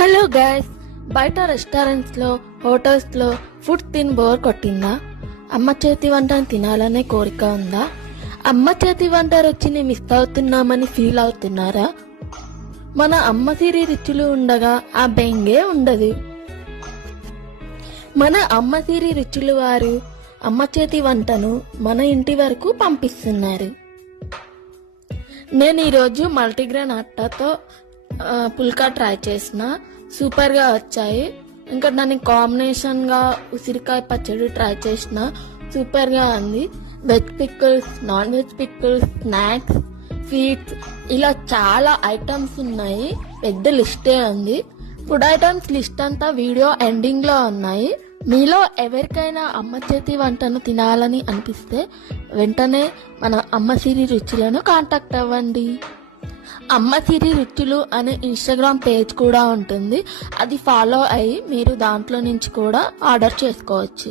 Hello guys, బయట రెస్టారెంట్స్లో హోటల్స్లో food తిని బోర్ కొట్టిందా? అమ్మ చేతి వంటను తినాలనే కోరిక ఉందా? అమ్మ చేతి వంట రుచిని మిస్ అవుతున్నామని ఫీల్ అవుతున్నారా? మన అమ్మ సిరి రుచులు ఉండగా ఆ బెంగే ఉండదు. మన అమ్మ సిరి రుచులు వారు అమ్మ చేతి వంటను మన ఇంటి వరకు పంపిస్తున్నారు. నేను ఈరోజు మల్టీగ్రెయిన్ ఆటాతో పుల్కా ట్రై చేసిన, సూపర్గా వచ్చాయి. ఇంకా దానికి కాంబినేషన్గా ఉసిరికాయ పచ్చడి ట్రై చేసిన, సూపర్గా ఉంది. Veg pickles, non veg pickles, snacks, sweets, ఇలా చాలా ఐటమ్స్ ఉన్నాయి. పెద్ద లిస్టే ఉంది. ఫుడ్ ఐటమ్స్ లిస్ట్ అంతా వీడియో ఎండింగ్లో ఉన్నాయి. మీలో ఎవరికైనా అమ్మ చేతి వంటను తినాలని అనిపిస్తే వెంటనే మన అమ్మ సిరి రుచులను కాంటాక్ట్ అవ్వండి. అమ్మ సిరి రుచులు అనే ఇన్స్టాగ్రామ్ పేజ్ కూడా ఉంటుంది. అది ఫాలో అయ్యి మీరు దాంట్లో నుంచి కూడా ఆర్డర్ చేసుకోవచ్చు.